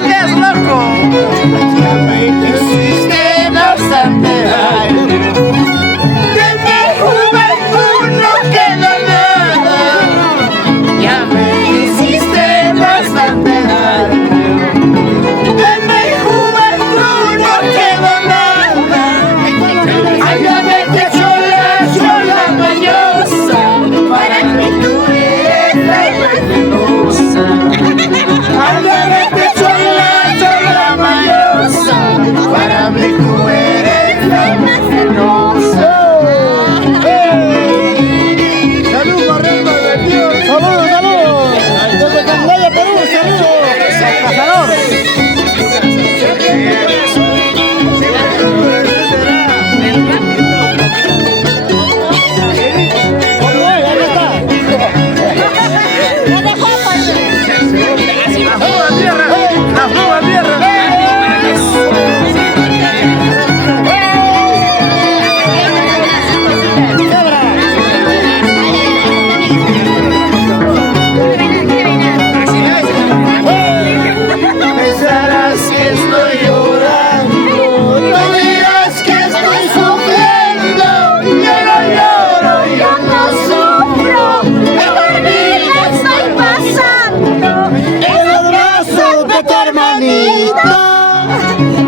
10, loco. Ya me hiciste bastante daño. De mi juventud no queda nada. Ya me hiciste bastante daño. De mi juventud no queda nada. Ay, vete sola, sola, mañosa. Para que tú eres la venenosa. Ay, vete sola, sola, mañosa. Para mí tú eres la venenosa. ¡Salud, Barrendo de Dios! ¡Saludos, saludos! Desde Candaya, Perú, saludos. El cazador. Pensarás que estoy llorando, no dirás que estoy sufriendo. Yo no lloro, yo no sufro, mejor vida estoy pasando en los brazos de tu hermanita.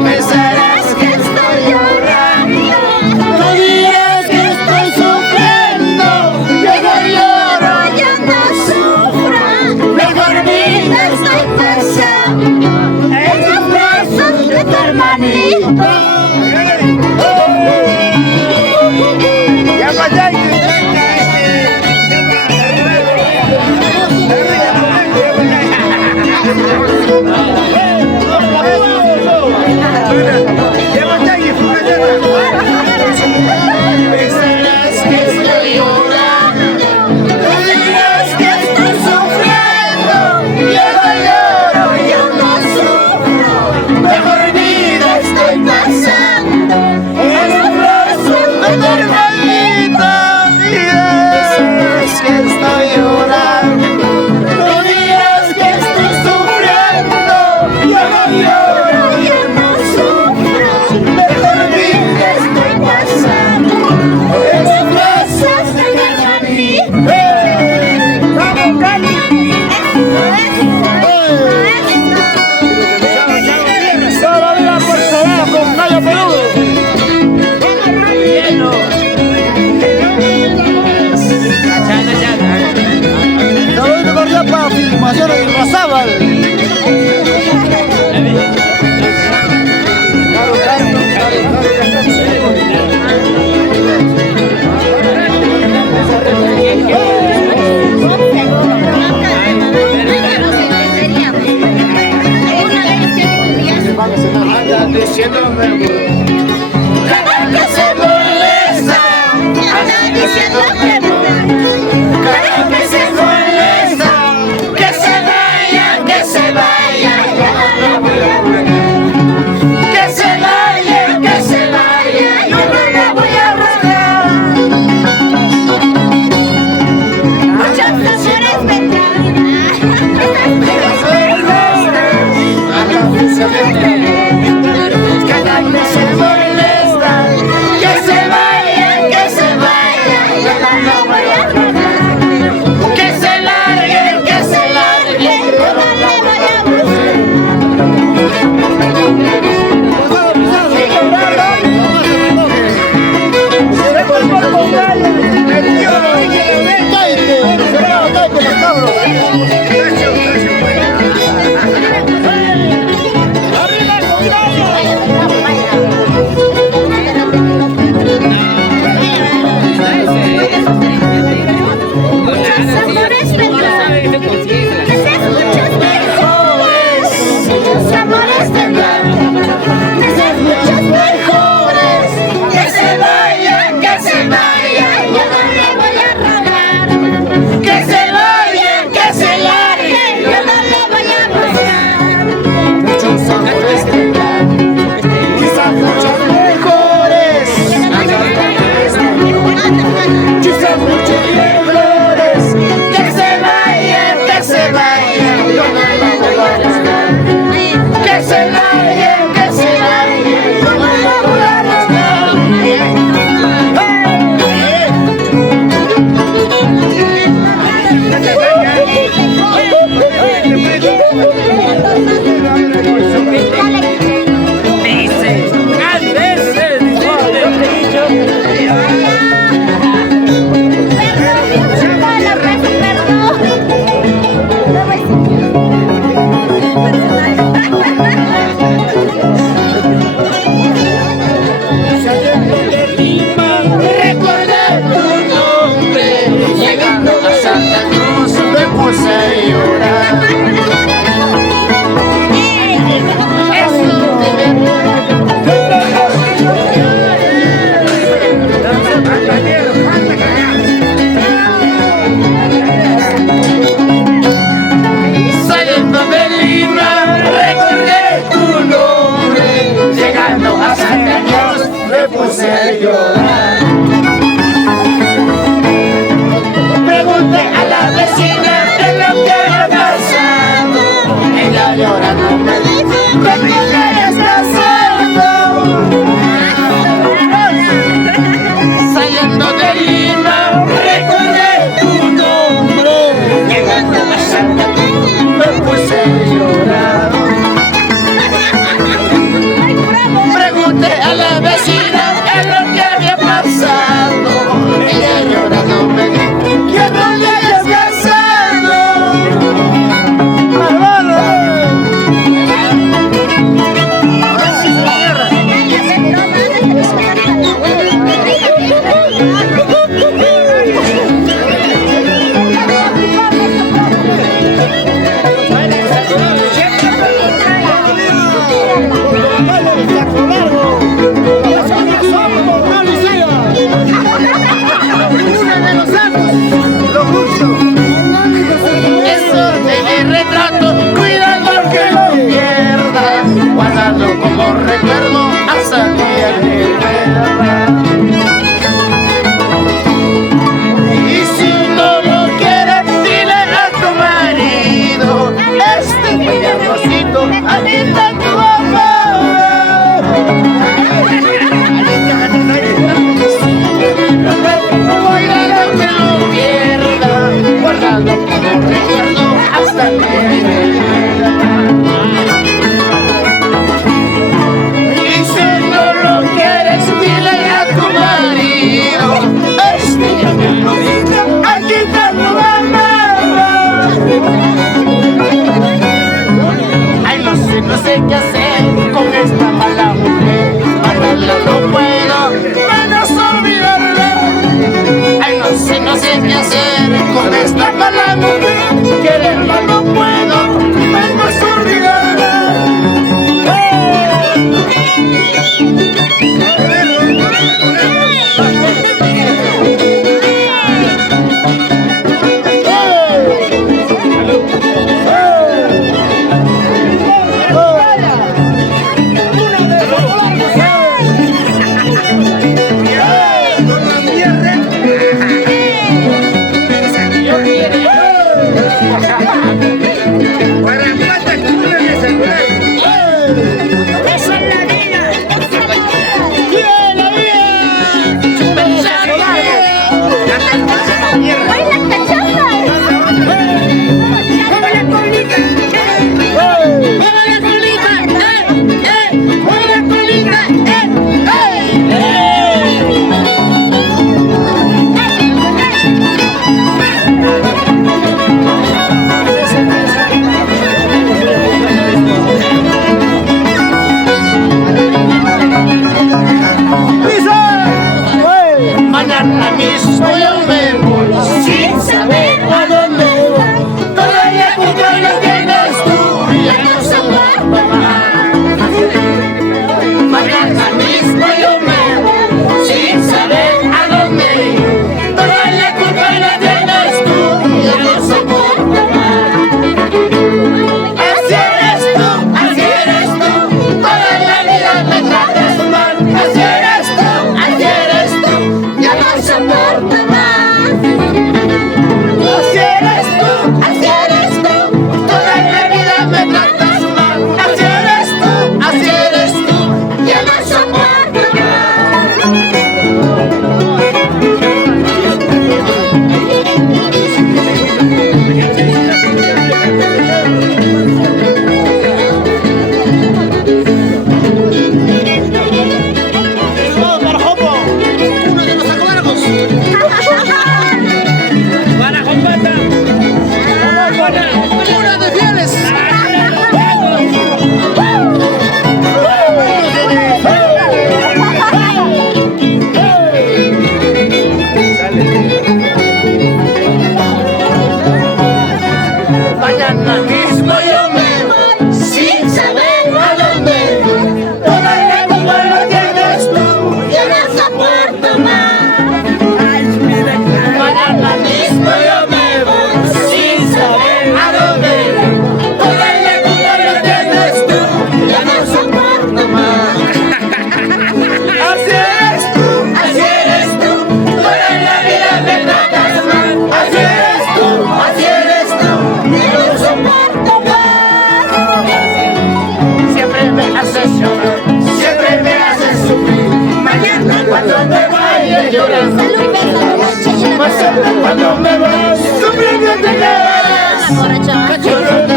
Pensarás que estoy llorando, no dirás que estoy sufriendo. Yo no lloro, yo no sufro, mejor vida estoy pasando en los brazos de tu hermanita. Pensarás que estoy llorando, no dirás que estoy sufriendo. Yo no lloro, yo no sufro, mejor vida estoy pasando en los brazos de tu hermanita. Pensarás que estoy llorando, no dirás que estoy sufriendo. Yo no lloro, yo no sufro, mejor vida estoy pasando en los brazos de tu hermanita. ¡Vamos, Cali! ¡Solo viva Puerto Bajo, Candaya, Perú! Saludos cordial para filmaciones de Razábal. Andan diciéndome cada que se molesta, andan diciendo cada que se molesta, que se vaya, ya no voy a volver. Que se vaya, yo no la voy a volver. Muchos amores vendrán. Cada que se puse a llorar. Pregunté a la vecina de lo que había pasado. Ella llorando me dijo que te querías casado. Saliendo de Lima recordé tu nombre. Llegando a Santa Cruz me puse a llorar. Pregunté a la vecina de lo que había pasado. Ella llorando me dijo que no le hayas casado. Eso de mi retrato, cuidado que lo pierda, guardando como recuerdo hasta el día que muera. Y si no lo quieres, dile a tu marido, este fue mi arrocito, aquí está tu mamá. Cuidado que lo pierda, guardando como recuerdo hasta que llorando. Más siempre cuando me vas, sufriendo te quedas. Llorando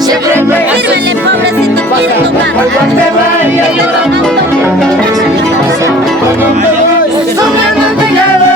siempre me haces. Cuando te vaya llorando. Cuando me vas, sufriendo te quedas.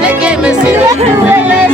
¿De qué me sirve tu belleza?